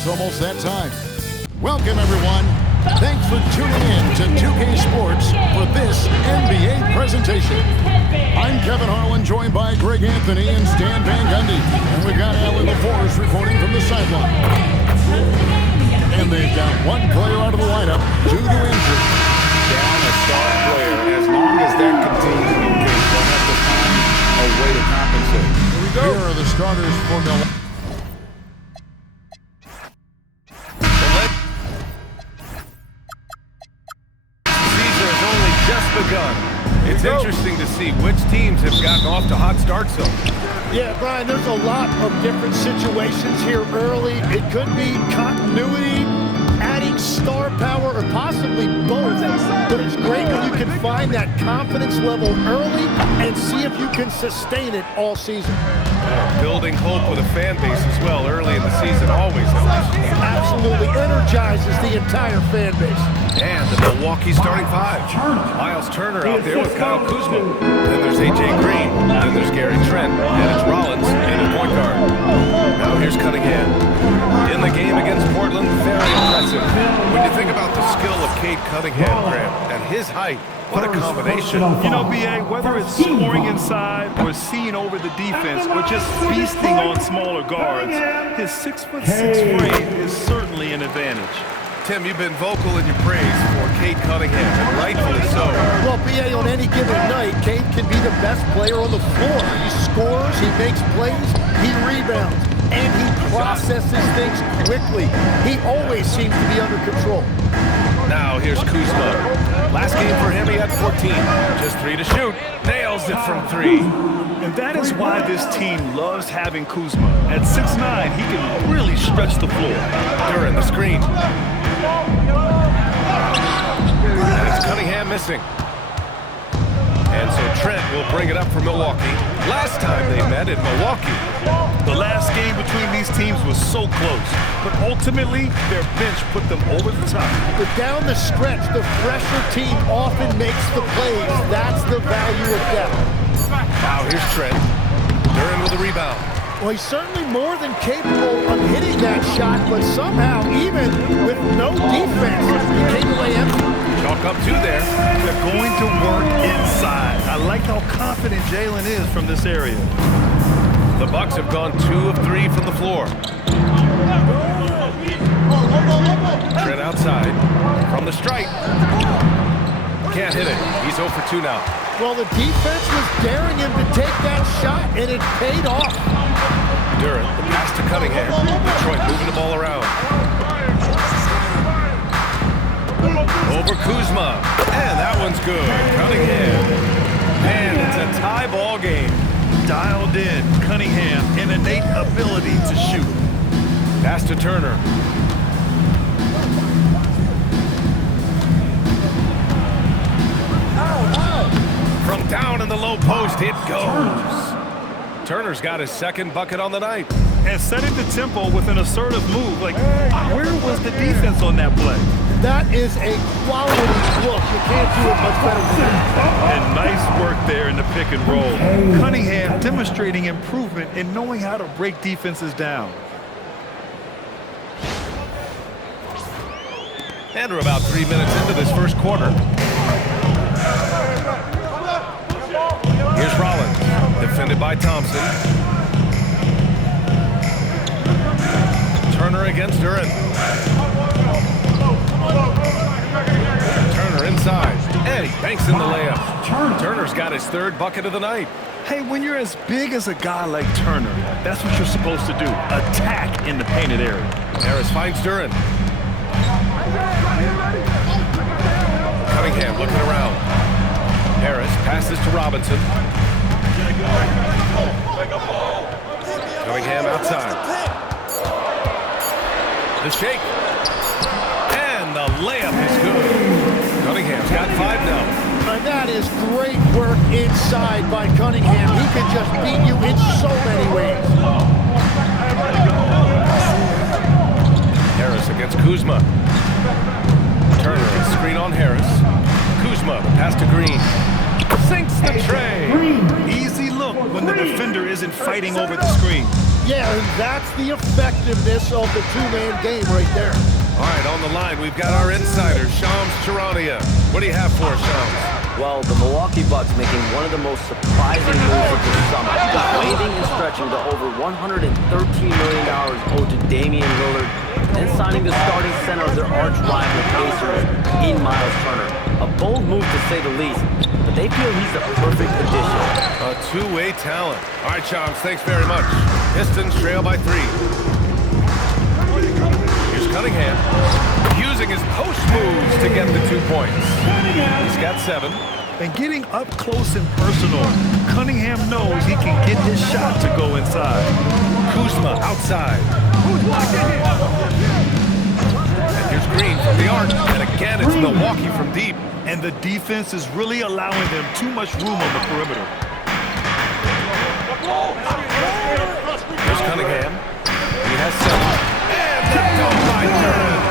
It's almost that time. Welcome, everyone. Thanks for tuning in to 2K Sports for this NBA presentation. I'm Kevin Harlan, joined by Greg Anthony and Stan Van Gundy. And we've got Alan LaForce reporting from the sideline. And they've got one player out of the lineup due to injury. Down a star player. As long as that continues to be the case, they'll have to find a way to compensate. Here we go. Here are the starters for Milwaukee. Begun. It's interesting to see which teams have gotten off to hot starts. Yeah, Brian, there's a lot of different situations here early. It could be continuity, adding star power, or possibly both. But it's great when you can find that confidence level early and see if you can sustain it all season. Building hope with a fan base as well early in the season always helps. Absolutely energizes the entire fan base. And the Milwaukee starting five. Miles Turner out there with Kyle Kuzma. Then there's A.J. Green. Then there's Gary Trent. And it's Rollins in at point guard. Now here's Cunningham. In the game against Portland, very impressive. When you think about the skill of Cade Cunningham, Graham, and his height, what a combination. You know, B.A., whether it's scoring inside or seeing over the defense or just feasting on smaller guards, his 6'6" frame is certainly an advantage. Tim, you've been vocal in your praise for Cade Cunningham, and rightfully so. Well, B.A., on any given night, Cade can be the best player on the floor. He scores, he makes plays, he rebounds, and he processes things quickly. He always seems to be under control. Now here's Kuzma. Last game for him, he had 14. Just 3 to shoot. Nails it from 3. And that is why this team loves having Kuzma. At 6'9", he can really stretch the floor. During the screen. And it's Cunningham missing. And so Trent will bring it up for Milwaukee. Last time they met in Milwaukee. The last game between these teams was so close, but ultimately their bench put them over the top. But down the stretch, the fresher team often makes the plays. That's the value of depth. Now here's Trent. Duran with a rebound. Well, he's certainly more than capable of hitting that shot, but somehow, even with no defense, he came away empty. Chalk up 2 there. They're going to work inside. I like how confident Jalen is from this area. The Bucks have gone 2 of 3 from the floor. Trent outside from the stripe. Can't hit it. He's 0 for 2 now. Well, the defense was daring him to take that shot, and it paid off. Duran, the pass to Cunningham. Detroit moving the ball around. Over Kuzma. And that one's good. Cunningham. And it's a tie ball game. Dialed in. Cunningham, an innate ability to shoot. Pass to Turner. From down in the low post, it goes. Turner's got his second bucket on the night. And setting the tempo with an assertive move. Like, where was the defense on that play? That is a quality look. You can't do it much better than that. And nice work there in the pick and roll. Cunningham demonstrating improvement in knowing how to break defenses down. And we're about 3 minutes into this first quarter. Here's Rollins, defended by Thompson. Turner against Duran. Turner inside, and he banks in the layup. Turner's got his 3rd bucket of the night. Hey, when you're as big as a guy like Turner, that's what you're supposed to do. Attack in the painted area. Harris finds Duran. Cunningham looking around. Harris passes to Robinson. Cunningham outside. The shake. And the layup is good. Cunningham's got 5 now. And that is great work inside by Cunningham. He can just beat you in so many ways. Harris against Kuzma. Turner, a screen on Harris. Kuzma, the pass to Green. Sinks the tray. Easy look when the defender isn't fighting over the screen. Yeah, and that's the effectiveness of the two-man game right there. All right, on the line, we've got our insider, Shams Charania. What do you have for us, Shams? Well, the Milwaukee Bucks making one of the most surprising moves of the summer, waiving and stretching the over $113 million owed to Damian Lillard, and then signing the starting center of their arch rival Pacers in Miles Turner. A bold move to say the least, but they feel he's the perfect addition. A two-way talent. All right, Shams, thanks very much. Pistons trail by 3. Here's Cunningham, using his post moves to get the 2 points. He's got 7. And getting up close and personal, Cunningham knows he can get his shot to go inside. Kuzma outside. And here's Green from the arc. And again, it's Milwaukee from deep. And the defense is really allowing them too much room on the perimeter. Here's Cunningham. He has 7. And left off by Durant.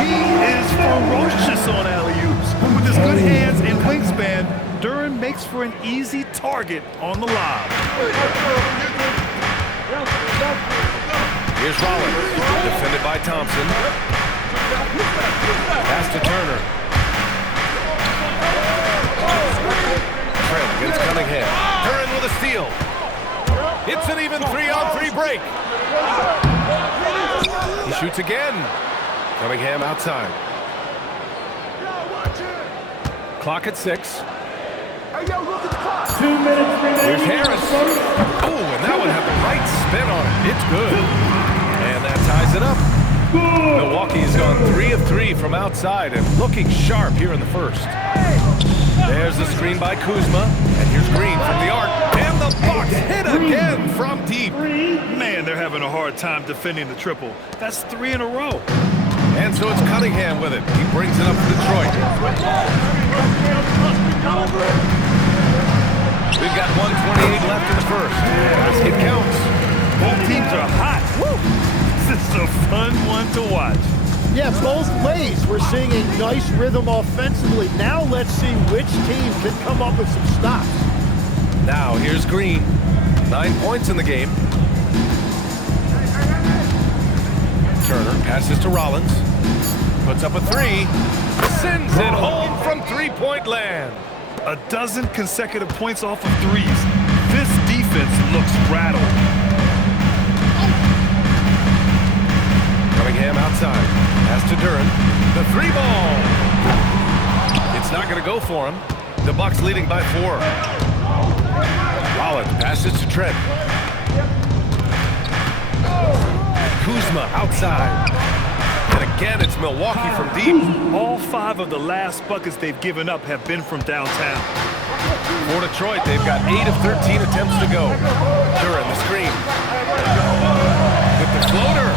He is ferocious on alley-oops. With his good hands and wingspan, Duran makes for an easy target on the lob. Here's Rollins, defended by Thompson. Pass to Turner. Trent against Cunningham. Duran with a steal. It's an even 3-on-3 break. He shoots again. Cunningham outside. Clock at 6. 2 minutes remaining. Here's Harris. Oh, and that one had the right spin on it. It's good. And that ties it up. Milwaukee has gone 3 of 3 from outside and looking sharp here in the first. There's the screen by Kuzma. And here's Green from the arc. And the Bucks hit again from deep. Man, they're having a hard time defending the triple. That's 3 in a row. And so it's Cunningham with it. He brings it up for Detroit. We've got 1:28 left in the first. Basket counts. Both teams are hot. Woo! This is a fun one to watch. Yeah, both ways. We're seeing a nice rhythm offensively. Now let's see which team can come up with some stops. Now here's Green. 9 points in the game. Turner passes to Rollins. Puts up a 3. Sends it home from three-point land. A dozen consecutive points off of threes. This defense looks rattled. Cunningham outside. Pass to Duran. The 3 ball. It's not going to go for him. The Bucks leading by 4. Rollins passes to Trent. Kuzma outside. And again, it's Milwaukee from deep. All 5 of the last buckets they've given up have been from downtown. For Detroit, they've got 8 of 13 attempts to go. Duran, the screen. With the floater.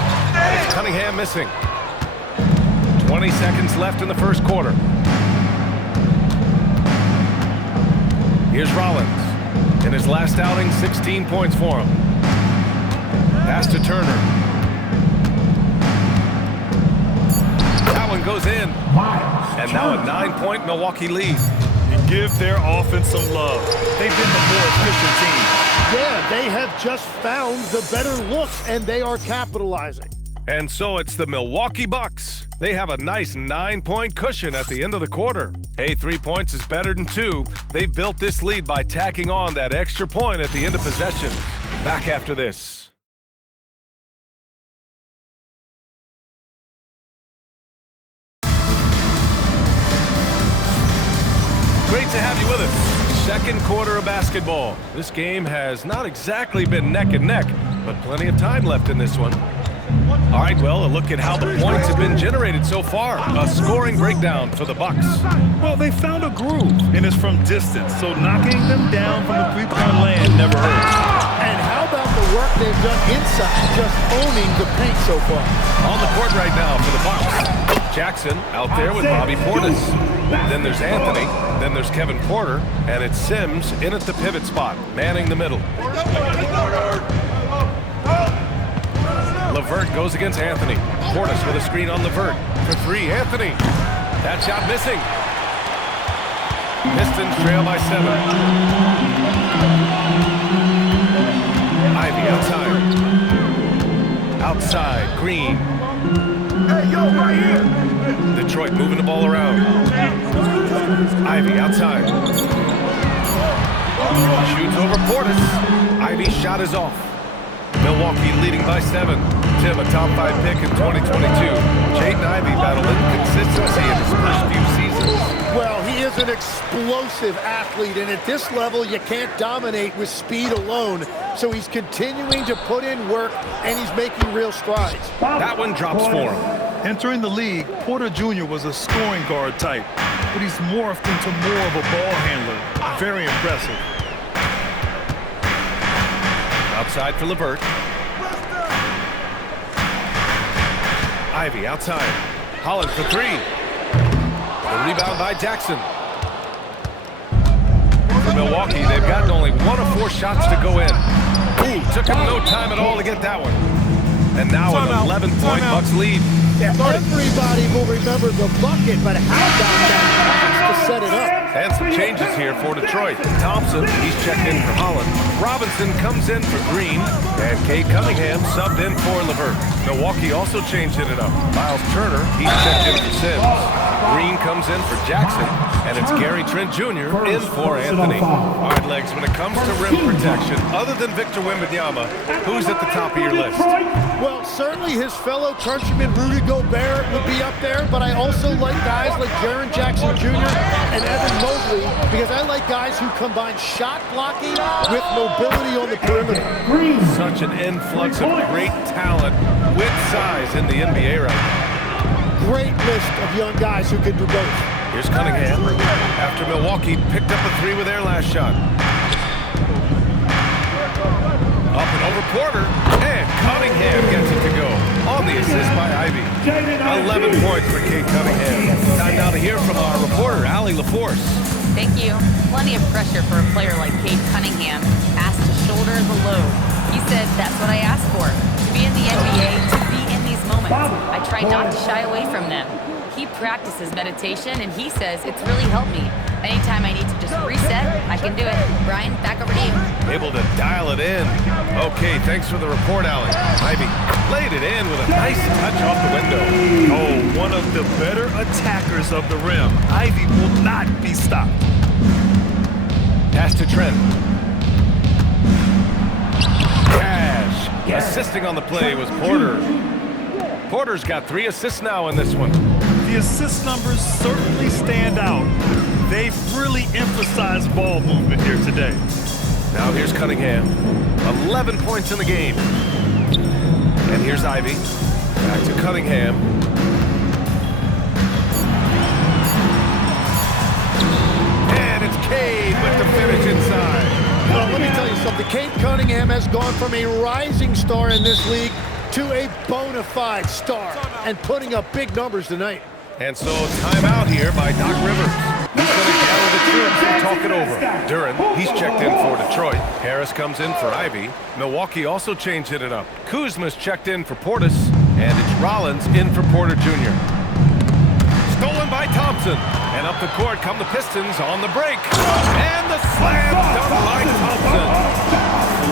It's Cunningham missing. 20 seconds left in the first quarter. Here's Rollins. In his last outing, 16 points for him. Pass to Turner. That one goes in. And now a 9-point Milwaukee lead. And give their offense some love. They've been the more efficient team. Yeah, they have just found the better looks, and they are capitalizing. And so it's the Milwaukee Bucks. They have a nice 9-point cushion at the end of the quarter. Hey, 3 points is better than 2. They've built this lead by tacking on that extra point at the end of possession. Back after this. Great to have you with us. Second quarter of basketball. This game has not exactly been neck and neck, but plenty of time left in this one. All right, well, a look at how the points have been generated so far. A scoring breakdown for the Bucks. Well, they found a groove, and it's from distance, so knocking them down from the three-point land never hurts. And how about the work they've done inside, just owning the paint so far? On the court right now for the Bucks. Jackson out there with Bobby Portis. Then there's Anthony. Then there's Kevin Porter. And it's Sims in at the pivot spot, manning the middle. LeVert goes against Anthony. Portis with a screen on LeVert. For 3, Anthony. That shot missing. Pistons trail by 7. Ivy outside. outside, Green. Hey, yo, right here. Detroit moving the ball around. Ivy outside. Shoots over Portis. Ivy's shot is off. Milwaukee leading by 7. Tim, a top 5 pick in 2022. Jaden Ivey battled inconsistency in his first few seasons. Well, he is an explosive athlete, and at this level, you can't dominate with speed alone. So he's continuing to put in work, and he's making real strides. That one drops for him. Entering the league, Porter Jr. was a scoring guard type, but he's morphed into more of a ball handler. Very impressive. Outside for LeVert. Ivy outside. Holland for 3. The rebound by Jackson. For Milwaukee, they've gotten only 1 of 4 shots to go in. Ooh, took him no time at all to get that one. And now an 11-point Bucks lead. Everybody will remember the bucket, but how about that pass to set it up? And some changes here for Detroit. Thompson, he's checked in for Holland. Robinson comes in for Green. And Kate Cunningham subbed in for LeVert. Milwaukee also changed it up. Miles Turner, he's checked in for Sims. Green comes in for Jackson. And it's Gary Trent Jr. in for Anthony. All right, Legs, when it comes to rim protection, other than Victor Wembanyama, who's at the top of your list? Well, certainly his fellow countryman Rudy Gobert would be up there, but I also like guys like Jaren Jackson Jr. and Evan Mobley because I like guys who combine shot blocking with mobility on the perimeter. Such an influx of great talent with size in the NBA right now. Great list of young guys who can do both. Here's Cunningham after Milwaukee picked up a 3 with their last shot. Up and over Porter, and Cunningham gets it to go on the assist by Ivy. 11 points for Kate Cunningham. Time now to hear from our reporter, Allie LaForce. Thank you. Plenty of pressure for a player like Kate Cunningham, asked to shoulder the load. He said, that's what I asked for, to be in the NBA, to be in these moments. I try not to shy away from them. He practices meditation, and he says it's really helped me. Anytime I need to just reset, I can do it. Brian, back over to you. Able to dial it in. Okay, thanks for the report, Allie. Ivy laid it in with a nice touch off the window. Oh, one of the better attackers of the rim. Ivy will not be stopped. Pass to Trent. Cash. Assisting on the play was Porter. Porter's got 3 assists now in this one. The assist numbers certainly stand out. They've really emphasized ball movement here today. Now here's Cunningham. 11 points in the game. And here's Ivy. Back to Cunningham. And it's Cade with the finish inside. Well, let me tell you something. Kate Cunningham has gone from a rising star in this league to a bona fide star and putting up big numbers tonight. And so timeout here by Doc Rivers. He's going to gather the troops and talk it over. Duren, he's checked in for Detroit. Harris comes in for Ivy. Milwaukee also changed it up. Kuzma's checked in for Portis. And it's Rollins in for Porter Jr. Stolen by Thompson. And up the court come the Pistons on the break. And the slam dunk by Thompson.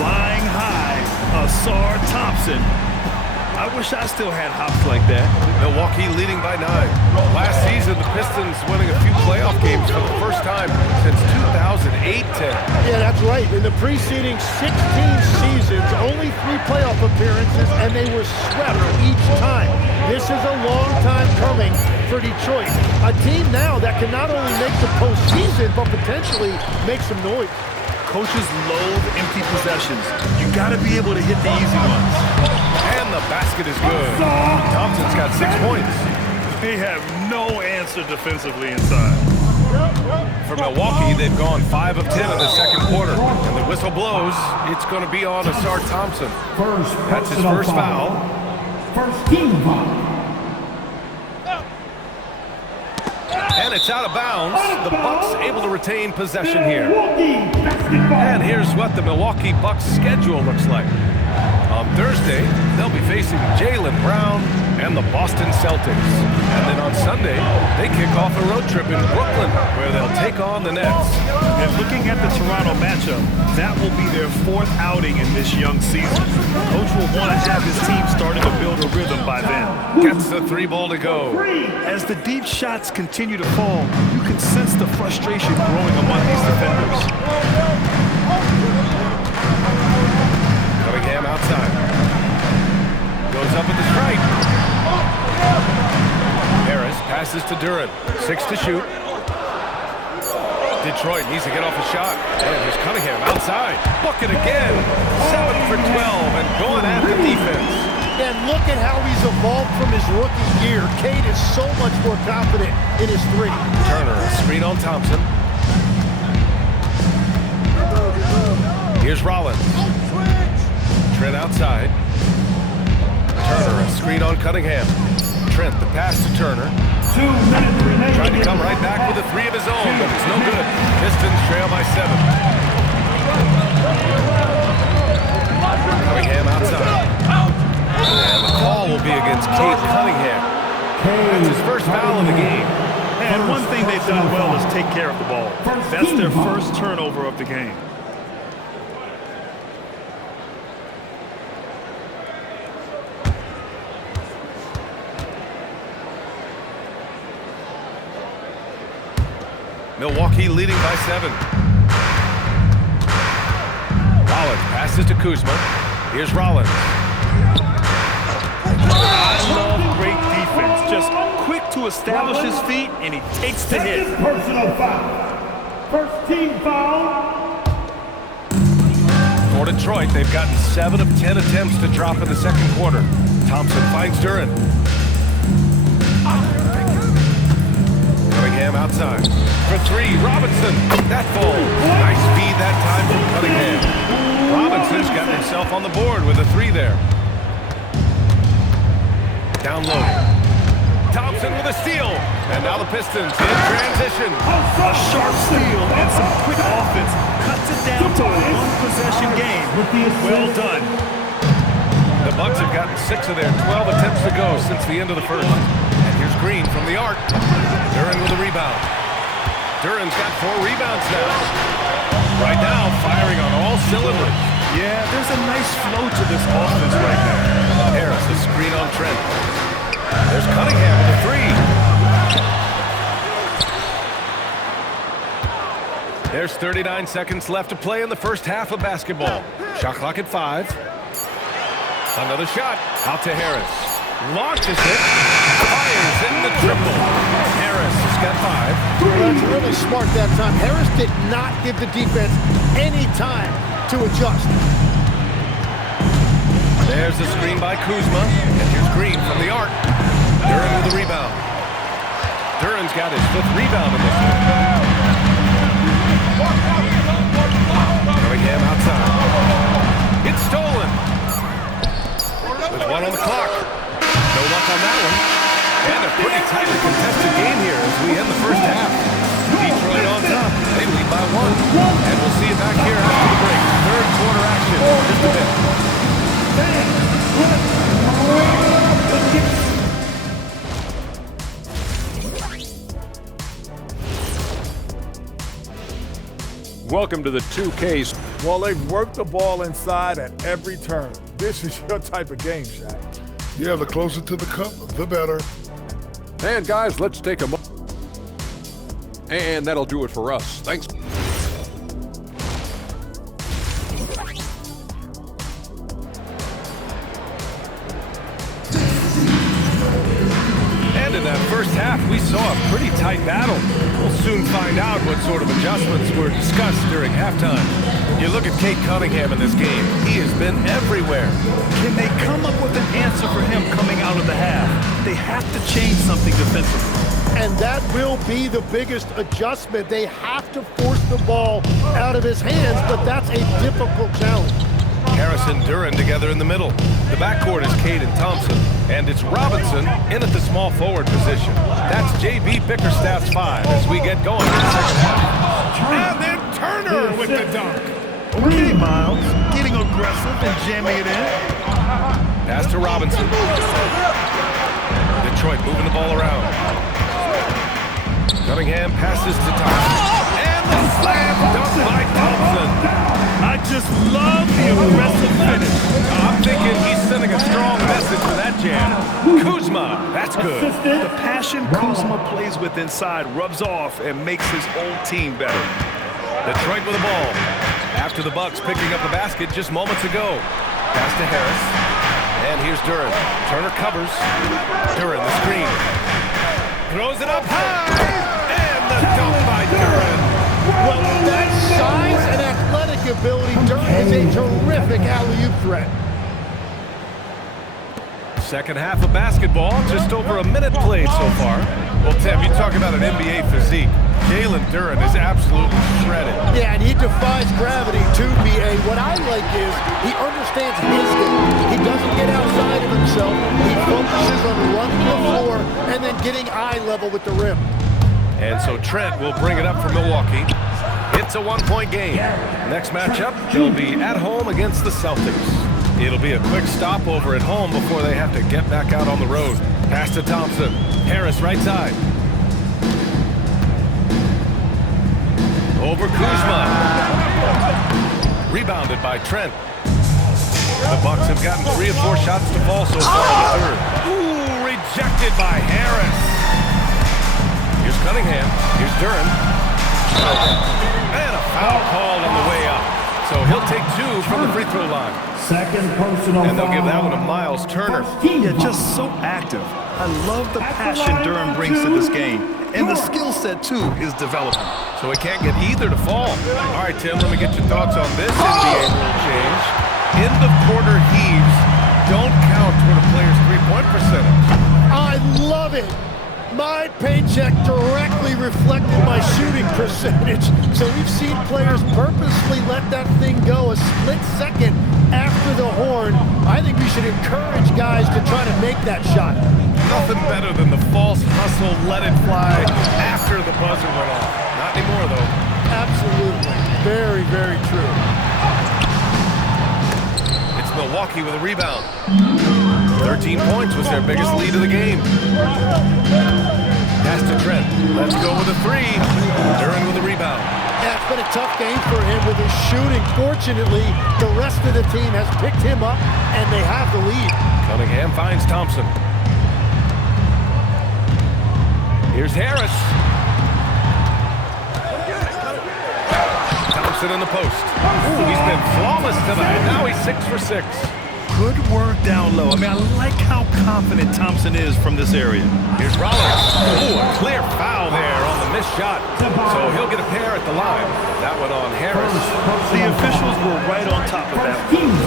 Flying high, Asar Thompson. I wish I still had hops like that. Milwaukee leading by 9. Last season, the Pistons winning a few playoff games for the first time since 2008-10. Yeah, that's right. In the preceding 16 seasons, only 3 playoff appearances, and they were swept each time. This is a long time coming for Detroit. A team now that can not only make the postseason, but potentially make some noise. Coaches loathe empty possessions. You got to be able to hit the easy ones. And the basket is good. Thompson's got 6 points. They have no answer defensively inside. For Milwaukee, they've gone 5 of 10 in the second quarter. And the whistle blows. It's going to be on Asar Thompson. That's his first foul. First team foul. And it's out of bounds. The Bucks able to retain possession here. And here's what the Milwaukee Bucks schedule looks like. On Thursday, they'll be facing Jaylen Brown and and the Boston Celtics. And then on Sunday, they kick off a road trip in Brooklyn, where they'll take on the Nets. And looking at the Toronto matchup, that will be their 4th outing in this young season. Coach will want to have his team starting to build a rhythm by then. Gets the 3-ball to go. As the deep shots continue to fall, you can sense the frustration growing among these defenders. Cunningham outside. Goes up with the strike. Harris passes to Duren. 6 to shoot. Detroit needs to get off a shot. And here's Cunningham outside. Bucket again. 7 for 12 and going at the defense. And look at how he's evolved from his rookie year. Cade is so much more confident in his 3. Turner, a screen on Thompson. Here's Rollins. Trent outside. Turner, a screen on Cunningham. Trent, the pass to Turner. 2 minutes remaining. Tried to come right back with a 3 of his own, but it's no good. Pistons trail by 7. Cunningham outside. And the call will be against Cade Cunningham. That's his first foul of the game. And one thing they've done well is take care of the ball. That's their first turnover of the game. Milwaukee leading by 7. Rollins passes to Kuzma. Here's Rollins. I love great defense. Just quick to establish his feet, and he takes the hit. Personal foul. First team foul. For Detroit, they've gotten 7 of 10 attempts to drop in the second quarter. Thompson finds Duren. Cunningham outside. For 3, Robinson. That falls. Nice feed that time from Cunningham. Robinson's got himself on the board with a 3 there. Down low. Thompson with a steal. And now the Pistons in transition. A sharp steal and some quick offense cuts it down to a 1-possession game. Well done. The Bucks have gotten 6 of their 12 attempts to go since the end of the first. And here's Green from the arc. Duren with a rebound. Duren's got 4 rebounds now. Right now, firing on all cylinders. Yeah, there's a nice flow to this offense right now. Harris, the screen on Trent. There's Cunningham with a 3. There's 39 seconds left to play in the first half of basketball. Shot clock at 5. Another shot. Out to Harris. Launches it. Fires in the triple. Harris has got 5. That's really smart that time. Harris did not give the defense any time to adjust. There's the screen by Kuzma. And here's Green from the arc. Duren with the rebound. Duren's got his 5th rebound in this one. Cunningham outside. It's stolen. With 1 on the clock. No luck on that one. And a pretty tightly contested game here as we end the first half. Detroit on top. They lead by 1. And we'll see you back here after the break. Third quarter action in just a bit. Welcome to the 2Ks. Well, they've worked the ball inside at every turn. This is your type of game, Shaq. Yeah, the closer to the cup, the better. And guys, let's take a moment. And that'll do it for us. Thanks. And in that first half, we saw a pretty tight battle. We'll soon find out what sort of adjustments were discussed during halftime. You look at Cade Cunningham in this game. He has been everywhere. Can they come up with an answer for him coming out of the half? They have to change something defensively. And that will be the biggest adjustment. They have to force the ball out of his hands, but that's a difficult challenge. Harris and Duren together in the middle. The backcourt is Cade and Thompson. And it's Robinson in at the small forward position. That's J.B. Bickerstaff's 5 as we get going in the second half. And then Turner with the dunk. Okay, Miles, getting aggressive and jamming it in. Pass to Robinson. Detroit moving the ball around. Cunningham passes to Thompson. And the slam dunk by Thompson. I just love the aggressive finish. I'm thinking he's sending a strong message with that jam. Kuzma, that's good. The passion Kuzma plays with inside rubs off and makes his whole team better. Detroit with the ball. After the Bucks picking up the basket just moments ago. Pass to Harris. And here's Duren. Turner covers. Duren, the screen. Throws it up high. And the dunk by Duren. Well, with that size and athletic ability, Duren is a terrific alley-oop threat. Second half of basketball, just over a minute played so far. Well, Tim, you talk about an NBA physique. Jalen Duren is absolutely shredded. Yeah, and he defies gravity too, B.A. What I like is he understands his game. He doesn't get outside of himself. He focuses on running the floor and then getting eye level with the rim. And so Trent will bring it up for Milwaukee. It's a one-point game. Next matchup, they'll be at home against the Celtics. It'll be a quick stopover at home before they have to get back out on the road. Pass to Thompson. Harris right side. Over Kuzma. Rebounded by Trent. The Bucks have gotten 3 of 4 shots to fall so far in the third. Ooh, rejected by Harris. Here's Cunningham. Here's Duren. And a foul called on the way up. So he'll take 2 from the free throw line. Second personal And they'll give that one to foul. Miles Turner. Yeah, just so active. I love the passion Duren brings to this game. And the skill set, too, is developing. So he can't get either to fall. All right, Tim, let me get your thoughts on this NBA rule change. End of quarter heaves don't count toward a player's three-point percentage. I love it. My paycheck directly reflected my shooting percentage. So we've seen players purposely let that thing go a split second after the horn. I think we should encourage guys to try to make that shot. Nothing better than the false hustle, let it fly after the buzzer went off. Not anymore, though. Absolutely. Very, very true. It's Milwaukee with a rebound. 13 points was their biggest lead of the game. Pass to Trent. Let's go with a 3. Duren with the rebound. Yeah, it's been a tough game for him with his shooting. Fortunately, the rest of the team has picked him up, and they have the lead. Cunningham finds Thompson. Here's Harris. Thompson in the post. Ooh, he's been flawless tonight. Now he's 6 for 6. Good work down low. I mean, I like how confident Thompson is from this area. Here's Rollins. Ooh, a clear foul there on the missed shot. So he'll get a pair at the line. That one on Harris. The officials were right on top of that.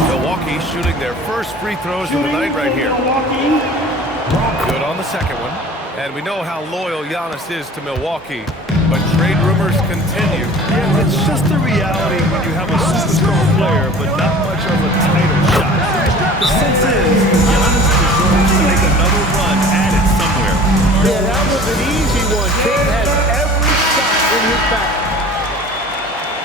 Milwaukee shooting their first free throws of the night right here. Good on the second one. And we know how loyal Giannis is to Milwaukee. But trade rumors continue. Yeah, it's just the reality when you have a superstar player, but not much of a title shot. The sense is, Giannis deserves to make another run at it somewhere. Yeah, that was an easy one. Kane has every shot in his back.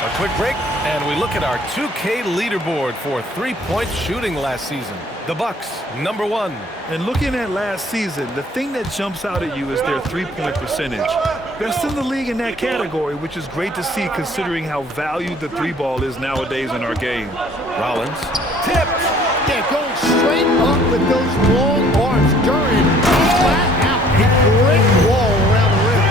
A quick break, and we look at our 2K leaderboard for three-point shooting last season. The Bucks, number 1. And looking at last season, the thing that jumps out at you is their three-point percentage. Best in the league in that category, which is great to see considering how valued the three ball is nowadays in our game. Rollins, tipped. Yeah, going straight up with those long arms. Duren, flat out, a great wall around the rim.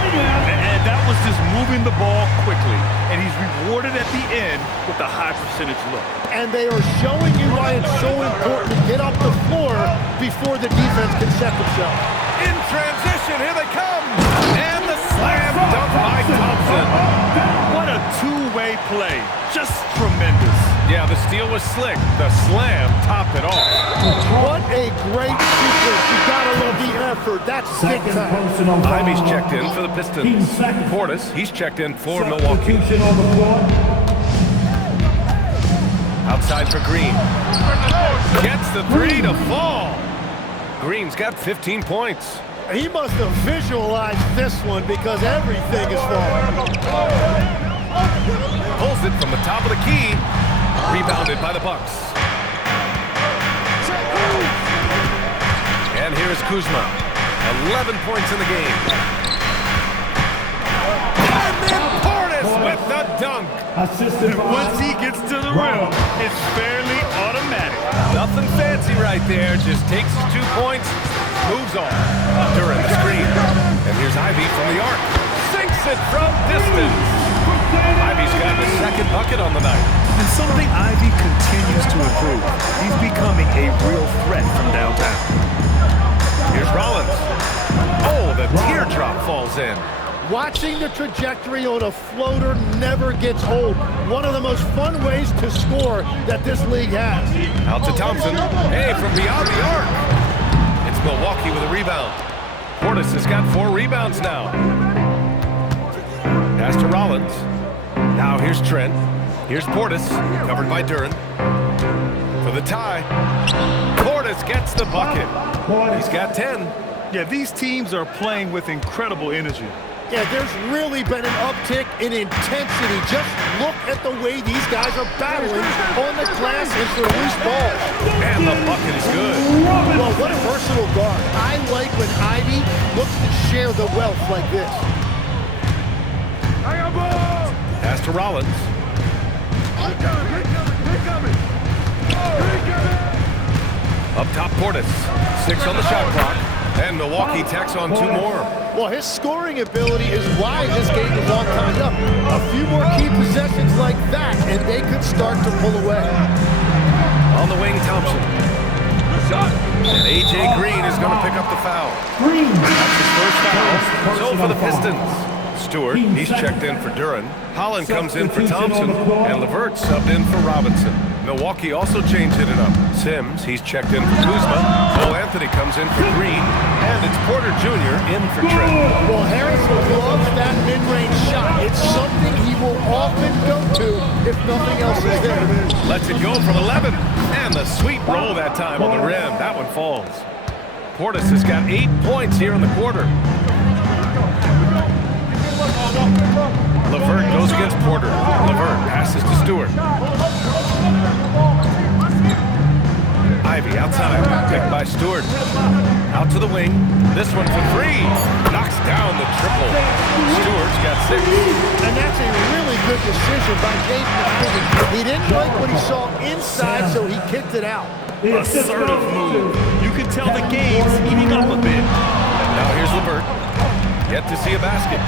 And that was just moving the ball quickly. And he's rewarded at the end with a high percentage look. And they are showing you why it's so important to get off the floor before the defense can set themselves. In transition, here they come. And the slam dunk by Thompson. What a two-way play. Just tremendous. Yeah, the steal was slick. The slam topped it off. What a great sequence. You gotta love the effort. That's big Second time. personal foul. Ivy's checked in for the Pistons. Portis, he's checked in for Milwaukee. Substitution on the floor. Outside for Green. Gets the 3 to fall. Green's got 15 points. He must have visualized this one because everything is falling. Pulls it from the top of the key. Rebounded by the Bucks. And here's Kuzma. 11 points in the game. And then Portis with the dunk. Assisted by Once he gets to the rim, it's fairly automatic. Nothing fancy right there. Just takes his 2 points, moves on. During the screen. And here's Ivy from the arc. Sinks it from distance. Ivy's got the second bucket on the night. And something Ivy continues to improve. He's becoming a real threat from downtown. Here's Rollins. Oh, the teardrop falls in. Watching the trajectory on a floater never gets old. One of the most fun ways to score that this league has. Out to Thompson. Hey, from beyond the arc. It's Milwaukee with a rebound. Portis has got 4 rebounds now. Pass to Rollins. Now here's Trent. Here's Portis, covered by Duren. For the tie. Portis gets the bucket. He's got 10. Yeah, these teams are playing with incredible energy. Yeah, there's really been an uptick in intensity. Just look at the way these guys are battling on the glass and for loose balls. And the bucket is good. Well, what a versatile guard. I like when Ivy looks to share the wealth like this. Pass to Rollins. Up top, Portis. 6 on the shot clock. And Milwaukee tacks on 2 more. Well, his scoring ability is why this game is all tied up. A few more key possessions like that, and they could start to pull away. On the wing, Thompson. And A.J. Green is going to pick up the foul. That's his first foul. So for the Pistons. Stewart, he's checked in for Duren. Holland comes in for Thompson. And LeVert subbed in for Robinson. Milwaukee also changed it up. Sims, he's checked in for Kuzma. Cole Anthony comes in for Green. And it's Porter Jr. in for Trent. Well, Harris loves that mid-range shot. It's something he will often go to if nothing else is there. Lets it go from 11. And the sweet roll that time on the rim. That one falls. Portis has got 8 points here in the quarter. LeVert goes against Porter. LeVert passes to Stewart. Ivy outside, picked by Stewart. Out to the wing. This one for 3. Knocks down the triple. Stewart's got 6. And that's a really good decision by Jaden Ivy. He didn't like what he saw inside, so he kicked it out. Assertive move. You can tell the game's heating up a bit. Now here's LeVert. Yet to see a basket.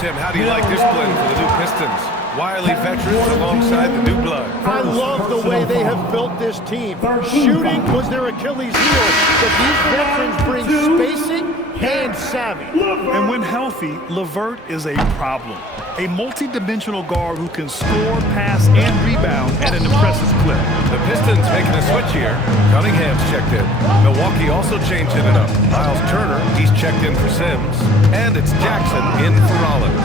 Tim, how do you like this blend for the new Pistons? Wily veterans alongside the new blood. I love the way they have built this team. Shooting was their Achilles heel, but these veterans bring spacing and savvy. And when healthy, LeVert is a problem. A multi-dimensional guard who can score, pass, and rebound at an impressive clip. The Pistons making a switch here. Cunningham's checked in. Milwaukee also changing it up. Miles Turner, he's checked in for Sims. And it's Jackson in for Rollins.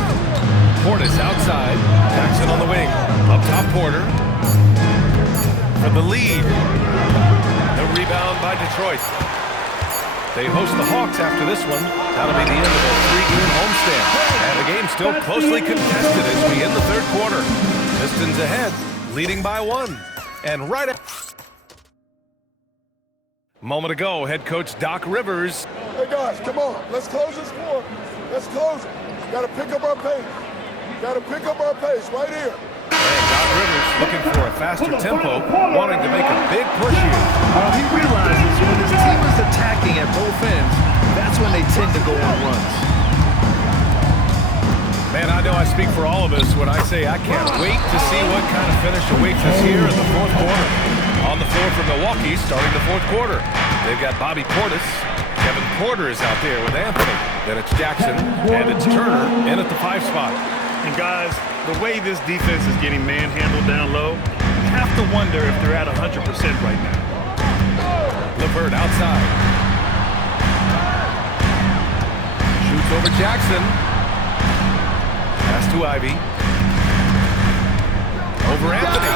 Portis outside. Jackson on the wing. Up top, Porter. For the lead. The rebound by Detroit. They host the Hawks after this one. That'll be the end of a 3-game homestand. And the game's still closely contested as we end the 3rd quarter. Pistons ahead, leading by 1. And right at... Moment ago, head coach Doc Rivers. Hey guys, come on. Let's close this score. Let's close it. Got to pick up our pace. Got to pick up our pace right here. And Doc Rivers looking for a faster tempo, wanting to make a big push here. Well, he realizes when his team is attacking at both ends, that's when they tend to go on runs. Man, I know I speak for all of us when I say I can't wait to see what kind of finish awaits us here in the 4th quarter. On the floor for Milwaukee, starting the 4th quarter. They've got Bobby Portis. Kevin Porter is out there with Anthony. Then it's Jackson, and it's Turner in at the 5 spot. And guys, the way this defense is getting manhandled down low, you have to wonder if they're at 100% right now. LeVert outside. Shoots over Jackson. Pass to Ivy. Over Anthony.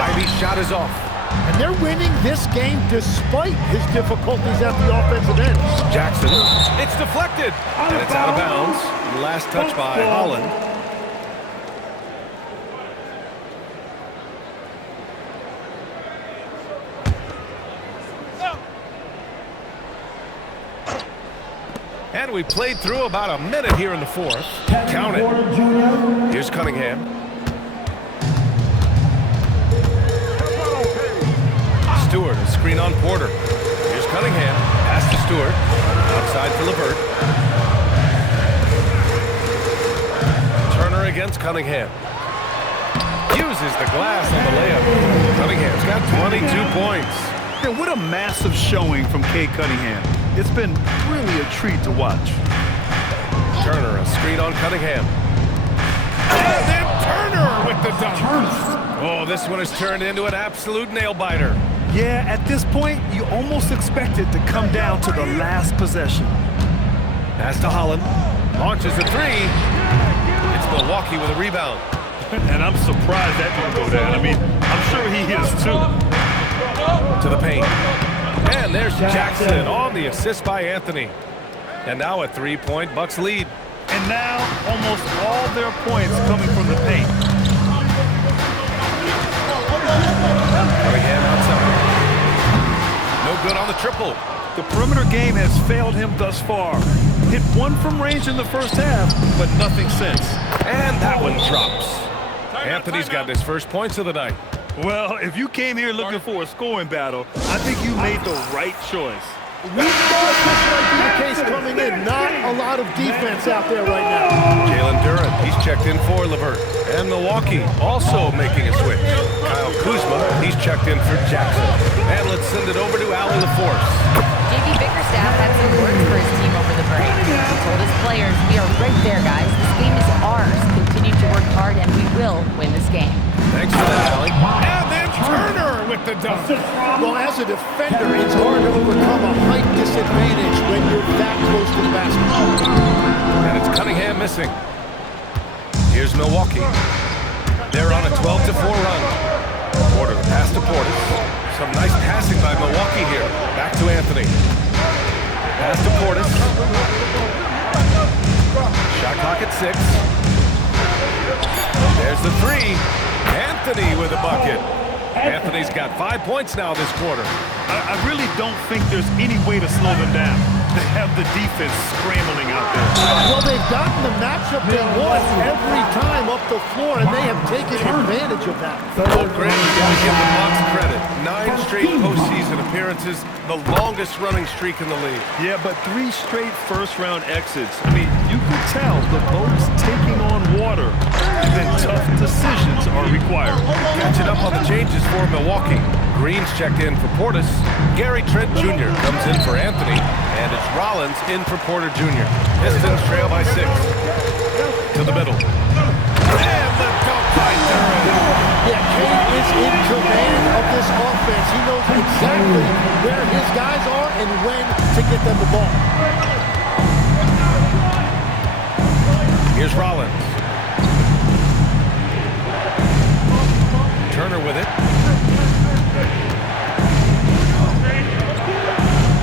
Ivy's shot is off. And they're winning this game despite his difficulties at the offensive end. Jackson. It's deflected. And it's out of bounds. Last touch by Holland. And we played through about a minute here in the fourth. Count it. Here's Cunningham. Stewart, a screen on Porter. Here's Cunningham. Pass to Stewart. Outside to LeVert. Turner against Cunningham. Uses the glass on the layup. Cunningham's got 22 points. Yeah, what a massive showing from Cade Cunningham. It's been really a treat to watch. Turner, a screen on Cunningham. And then Turner with the dunk. Oh, this one has turned into an absolute nail-biter. Yeah, at this point, you almost expect it to come down to the last possession. Pass to Holland. Launches a three. It's Milwaukee with a rebound. And I'm surprised that didn't go down. I mean, I'm sure he is too. To the paint. And there's Jackson on the assist by Anthony. And now a three-point Bucks lead. And now almost all their points coming from the paint. Cunningham outside. No good on the triple. The perimeter game has failed him thus far. Hit one from range in the first half, but nothing since. And that one drops. Anthony's got his first points of the night. Well, if you came here looking for a scoring battle, I think you made the right choice. We thought this might be the case coming in. Not a lot of defense out there right now. Jalen Duren, he's checked in for LeVert. And Milwaukee also making a switch. Kyle Kuzma, he's checked in for Jackson. And let's send it over to Allie LaForce. JB Bickerstaff had some words for his team over the break. He told his players, we are right there, guys. This game is ours. Continue to work hard, and we will win this game. Thanks for that, Allie. And then Turner with the dunk. Well, as a defender, it's hard to overcome a height disadvantage when you're that close to the basket. And it's Cunningham missing. Here's Milwaukee. They're on a 12-4 run. Porter, pass to Portis. Some nice passing by Milwaukee here. Back to Anthony. Pass to Portis. Shot clock at 6. There's the three. Anthony with a bucket. Anthony's got 5 points now this quarter. I really don't think there's any way to slow them down. They have the defense scrambling out there. Well, they've gotten the matchup they want every time up the floor, and they have taken advantage of that. Oh, Grant, you got to give the Bucks credit. 9 straight postseason appearances, the longest running streak in the league. Yeah, but 3 straight first-round exits. I mean, you can tell the boat's taking on water, and then tough decisions are required. Catching up on the changes for Milwaukee. Green's checked in for Portis. Gary Trent Jr. comes in for Anthony. And it's Rollins in for Porter Jr. Pistons trail by 6. To the middle. And the dunk by Duren. Yeah, Cade is in command of this offense. He knows exactly where his guys are and when to get them the ball. Here's Rollins. Turner with it.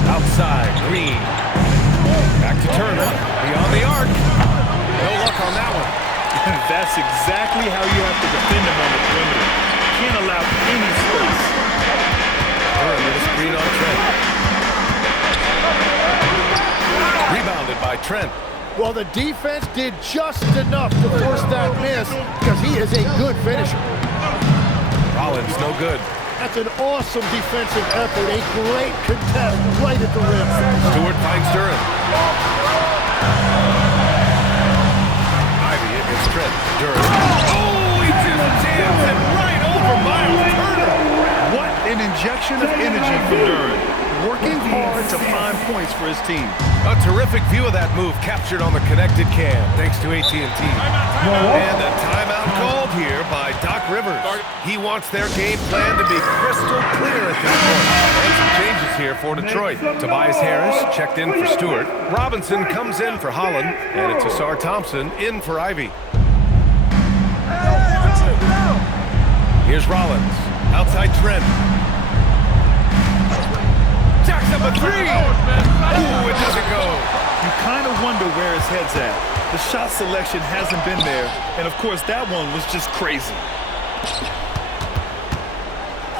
Outside, Green. Back to Turner. Beyond the arc. No luck on that one. That's exactly how you have to defend him on the perimeter. Can't allow any space. Turner with a screen on Trent. Rebounded by Trent. Well, the defense did just enough to force that miss because he is a good finisher. Rollins, no good. That's an awesome defensive effort. A great contest right at the rim. Stewart finds Duren. Ivy against Trent. Duren. Oh, he just jams it right over Miles Turner. What an injection of energy from Duren. Working hard to find points for his team. A terrific view of that move captured on the connected cam, thanks to AT&T. And a timeout called here by Doc Rivers. He wants their game plan to be crystal clear at this point. And some changes here for Detroit. Tobias Harris checked in for Stewart. Robinson comes in for Holland. And it's Asar Thompson in for Ivy. Here's Rollins. Outside Trent. Jacks up a three. Ooh, it doesn't go. You kind of wonder where his head's at. The shot selection hasn't been there. And, of course, that one was just crazy.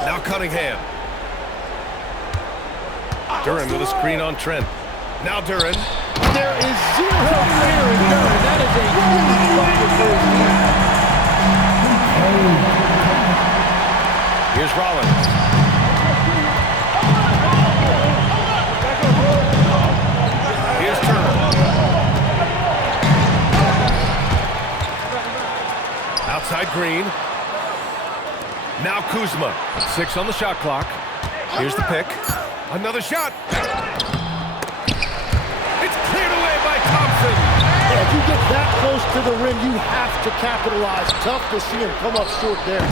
Now Cunningham. Duren with a screen on Trent. Now Duran. There is zero fear in Duran. That is a huge bucket for his team. Here's Rollins. Here's Turner. Outside Green. Now Kuzma. 6 on the shot clock. Here's the pick. Another shot. It's cleared away by Thompson. Yeah, if you get that close to the rim, you have to capitalize. Tough to see him come up short there.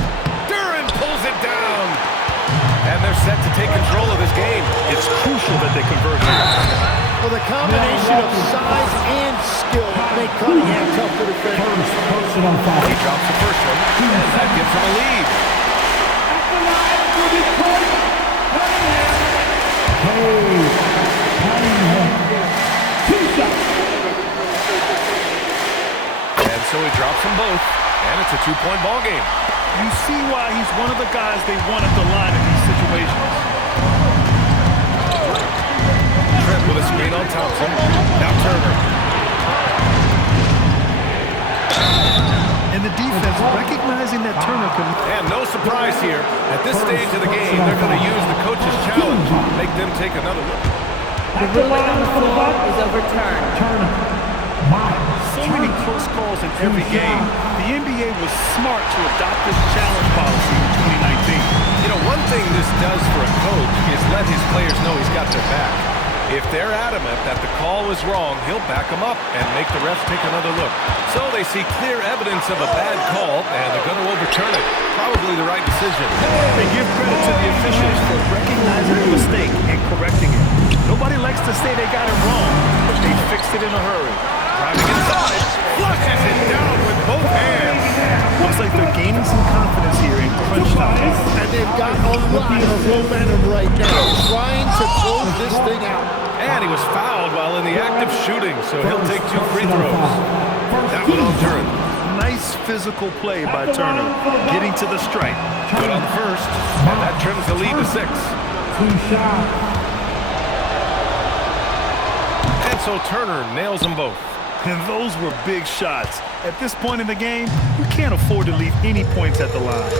Duran pulls it down. And they're set to take control of this game. It's crucial that they convert here. Well, the combination of size and skill make Cunningham tough to defend. He drops the first one, and that gives him a lead. And so he drops them both, and it's a 2-point ball game. You see why he's one of the guys they want at the line in these situations. Trent with a screen on Thompson. Now Turner. And the defense recognizing that Turner can... And no surprise here. At this stage of the game, they're going to use the coach's challenge to make them take another look. The ruling on the floor is overturned. So many close calls in every game. The NBA was smart to adopt this challenge policy in 2019. You know, one thing this does for a coach is let his players know he's got their back. If they're adamant that the call was wrong, he'll back them up and make the refs take another look. So they see clear evidence of a bad call, and they're going to overturn it. Probably the right decision. They give credit to the officials for recognizing the mistake and correcting it. Nobody likes to say they got it wrong, but they fixed it in a hurry. Driving inside, flushes it down with both hands. Looks like they're gaining some confidence here in crunch time. And they've got a lot of momentum right now, trying to close this thing out. And he was fouled while in the act of shooting, so he'll take 2 free throws. That one on Duran. Nice physical play by Turner, getting to the stripe. Good on the first, and that trims the lead to 6. And so Turner nails them both. And those were big shots. At this point in the game, you can't afford to leave any points at the line.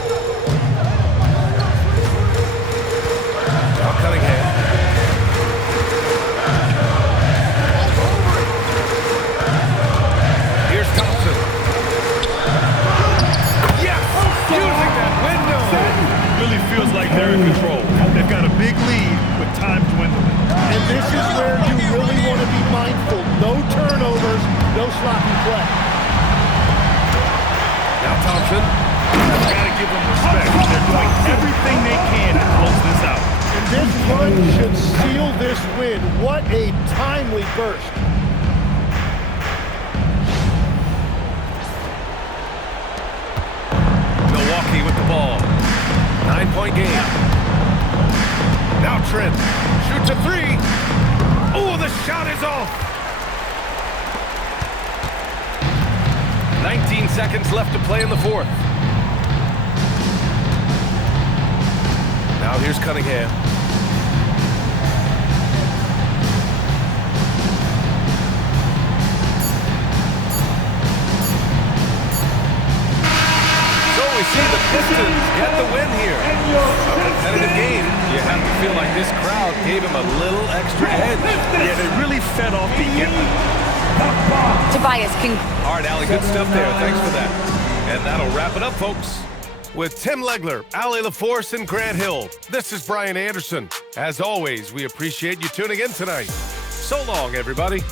Now Cunningham. Here's Thompson. Yes! Using that window! Really feels like they're in control. They've got a big lead with time dwindling. And this is where you really want to be mindful. No turnovers, no sloppy play. Now Thompson. Gotta give them respect. They're doing everything they can to close this out. And this run should seal this win. What a timely burst. Milwaukee with the ball. 9-point game. Now Trent shoots a 3. Oh, the shot is off. 19 seconds left to play in the 4th. Now here's Cunningham. So we see the Pistons get the win here. A competitive game. You have to feel like this crowd gave him a little extra edge. Yeah, they really fed off the Tobias can... All right, Allie, good stuff there. Thanks for that. And that'll wrap it up, folks. With Tim Legler, Allie LaForce, and Grant Hill, this is Brian Anderson. As always, we appreciate you tuning in tonight. So long, everybody.